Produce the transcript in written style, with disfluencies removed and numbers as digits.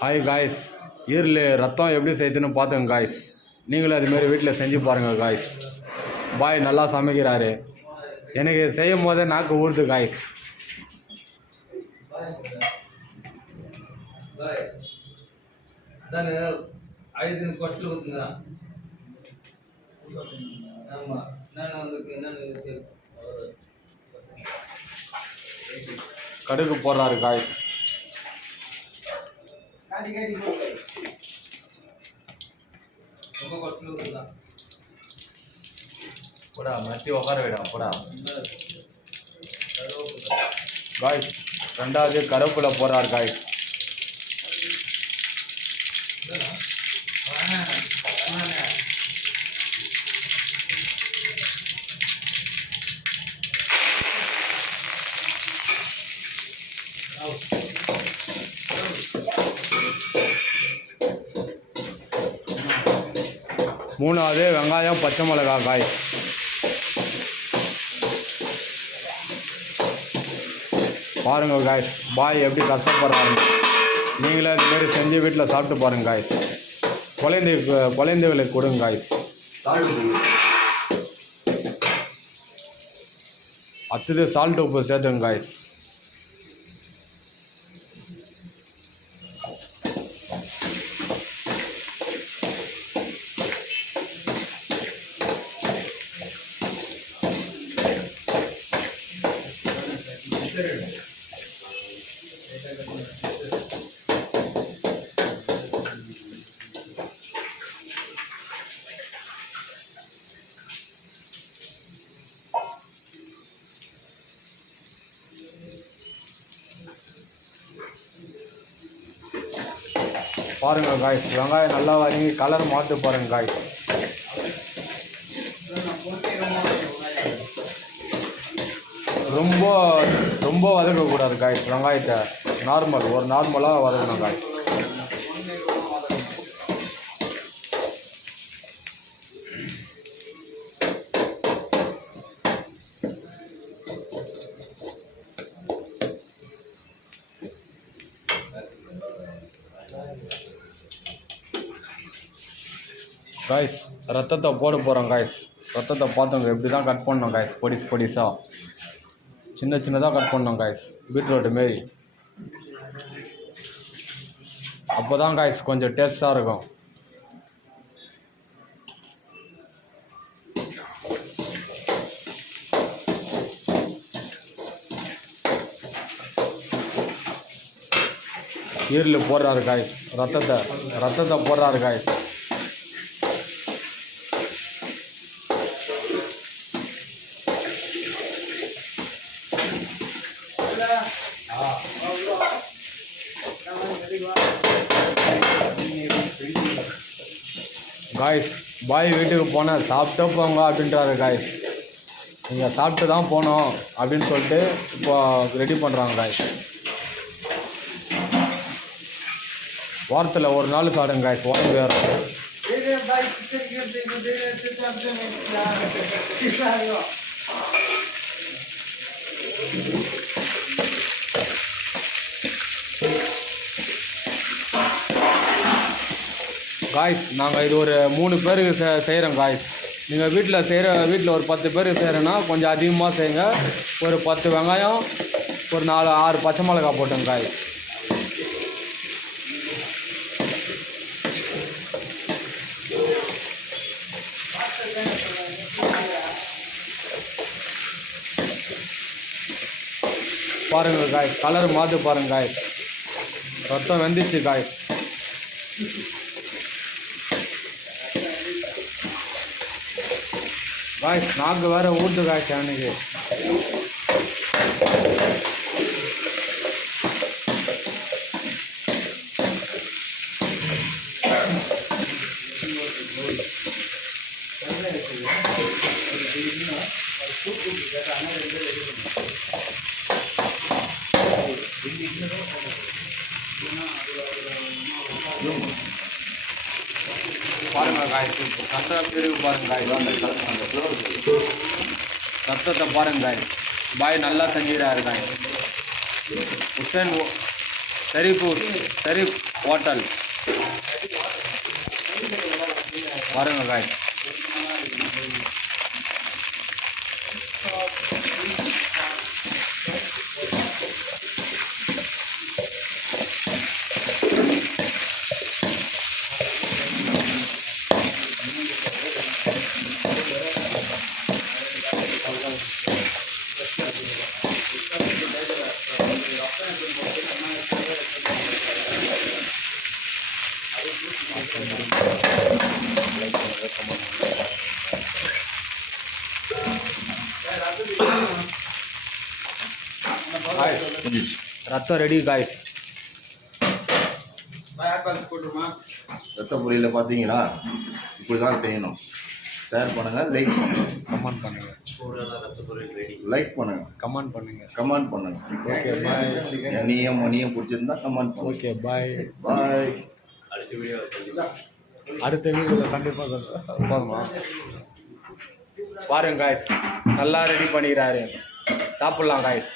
Hi guys, ஈரல் ரத்தம் எப்படி செய்யுதுன்னு பார்த்துங்க காய்ஸ். நீங்களும் அதுமாரி வீட்டில் செஞ்சு பாருங்கள் காய்ஸ். பாய் நல்லா சமைக்கிறாரு. எனக்கு செய்யும் போதே நாக்கு ஊறுது காய்ஸ். கடுகு போடுறாரு காய்ஸ். போடா மத்தி உட்கார விடும் போடா காய்ஸ். ரெண்டாவது கருவேப்பிலை போடுறாரு காய்ஸ். மூணாவது வெங்காயம் பச்சை மிளகாய் காய்ஸ். பாருங்கள் காய்ஸ், பாய் எப்படி கஷ்டப்படுறாங்க. நீங்களே இதுமாரி செஞ்சு வீட்டில் சாப்பிட்டு பாருங்கள் காய்ஸ். குழந்தைகளுக்கு கொடுங்க காய்ஸ். அடுத்தது சால்ட் உப்பு சேர்த்துங்க காய்ஸ். பாருங்கள் காய்ஸ், வெங்காயம் நல்லா வதங்கி கலர் மாற்று பாருங்கள் காய்ஸ். ரொம்ப ரொம்ப வதக்கக்கூடாது காய்ஸ். வெங்காயத்தை நார்மலாக வதக்கணும் காய்ஸ். காய்ஸ் ரத்தத்தை போட போகிறோம் காய்ஸ். ரத்தத்தை பார்த்தவங்க இப்படி தான் கட் பண்ணோம் காய்ஸ். பொடிசாக சின்னதாக கட் பண்ணோம் காய்ஸ். பீட்ரூட்டு மாரி. அப்போ தான் காய்ஸ் கொஞ்சம் டேஸ்ட்டாக இருக்கும். ஈரல் போடுறாரு காய்ஸ். ரத்தத்தை போடுறாரு காய்ஸ். காய்ஸ் பாய் வீட்டுக்கு போனேன், சாப்பிட்டே போங்க அப்படின்றாரு காய்ஸ். நீங்கள் சாப்பிட்டு தான் போனோம் அப்படின்னு சொல்லிட்டு இப்போ ரெடி பண்ணுறாங்க காய்ஸ். வாரத்தில் ஒரு நாள் சாப்பிடுங்க காய்ஸ், உடம்பு வேறும். காய்ஸ் நாங்கள் இது ஒரு 3 பேருக்கு செய்கிறோம் காய்ஸ். நீங்கள் வீட்டில் ஒரு 10 பேருக்கு செய்கிறேன்னா கொஞ்சம் அதிகமாக செய்யுங்க. ஒரு 10 வெங்காயம், ஒரு 4-6 பச்சை மிளகாய் போட்டுங்க காய்ஸ். பாருங்கள் காய்ஸ், கலர் மாற்று பாருங்கள் காய்ஸ். ரத்தம் வெந்துச்சு காய்ஸ். காய்ஸ் நாக்கு வேறு ஊற்று காய்ஸ் அன்னைக்கு. பாருங்க காய்ஸ், ரத்த பிரிவு பாருங்க காய்ஸ். ரத்தத்தை பாருங்க காய்ஸ். பாய் நல்லா செஞ்சுக்கிறாரு காய்ஸ். ஹுசேன் ஷெரீப் ஹோட்டல் பாருங்க காய்ஸ். ரத்தம் ரெடி காய்ஸ். ரத்த பொரியல பார்த்தீங்களா? இப்படி தான் செய்யணும். ஷேர் பண்ணுங்கள், லைக் பண்ணுங்கள், கமெண்ட் பண்ணுங்க, லைக் பண்ணுங்க, கமெண்ட் பண்ணுங்க. Okay bye. என்னையும் பிடிச்சிருந்தா கமெண்ட் பண்ணுங்க. Okay bye. பாய். அடுத்த வீடியோவில் கண்டிப்பாக போதுமா பாருங்க காய்ஸ். நல்லா ரெடி பண்ணிக்கிறாரு. சாப்பிட்லாம் காய்ஸ்.